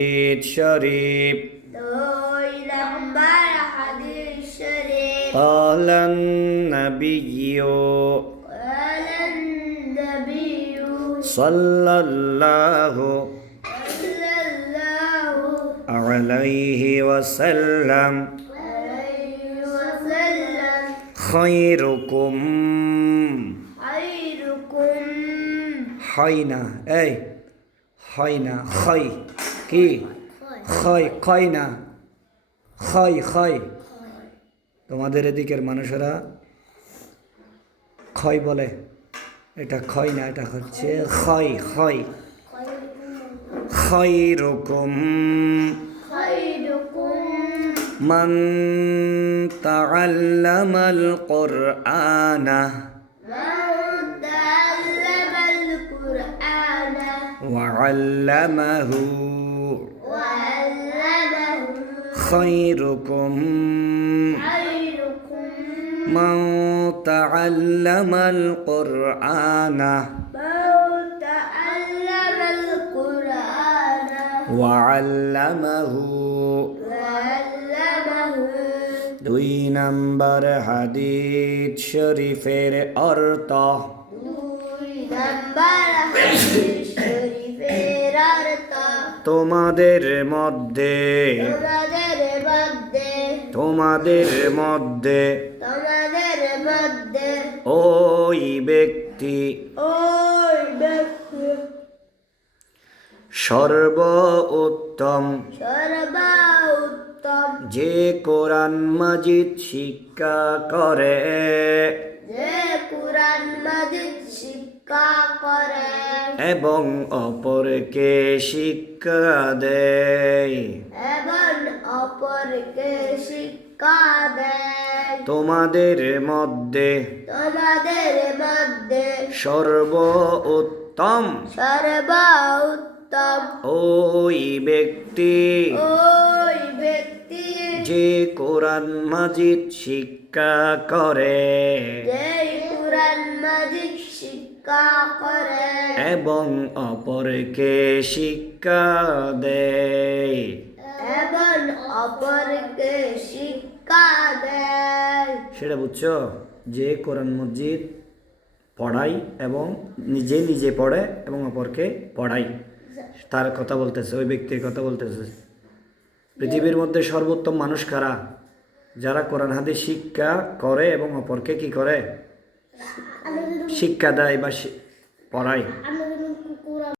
শরীফ দুই নম্বর হাদিস শরীফ قال النبي قال النبي صلى الله صلى الله عليه وسلم عليه وسلم خيركم خيركم حينا أي حينا خي কি খয় খয় না খয় খয় তোমাদের এদিকের মানুষেরা খয় বলে, এটা খয় না, এটা হচ্ছে খয় খয় খয়রুকুম خيركم মান তাআল্লামাল কুরআনা من تعلم القرآن ওয়া আল্লামাহু وعلمه خيركم خيركم من تعلم القرآن من تعلم القرآن وعلمه وعلمه দুই নম্বর হাদিস শরীফের অর্থ দুই নম্বর হাদিস শরীফের অর্থ তোমাদের মধ্যে তোমাদের মধ্যে ওই ব্যক্তি ওই ব্যক্তি সর্বোত্তম সর্বোত্তম যে কোরআন মাজিদ শিক্ষা করে যে কুরআন মাজিদ শিক্ষা করে এবং অপরকে শিক্ষা দেয় এবং অপরকে শিক্ষা দেয় তোমাদের মধ্যে সর্বোত্তম সর্বোত্তম ওই ব্যক্তি ওই ব্যক্তি যে কোরআন মাজিদ শিক্ষা করে যে কুরআন মাজিদ শিক্ষা করে এবং অপরকে শিক্ষা দেয় এবং অপরকে শিক্ষা দেয়। সেটা বুঝছো, যে কোরআন মসজিদ পড়াই এবং নিজে নিজে পড়ে এবং অপরকে পড়াই, তার কথা বলতেছে, ওই ব্যক্তির কথা বলতেছে। পৃথিবীর মধ্যে সর্বোত্তম মানুষ কারা? যারা কোরআন হাদিস শিক্ষা করে এবং অপরকে কি করে? শিক্ষা দেয় বা পড়ায়।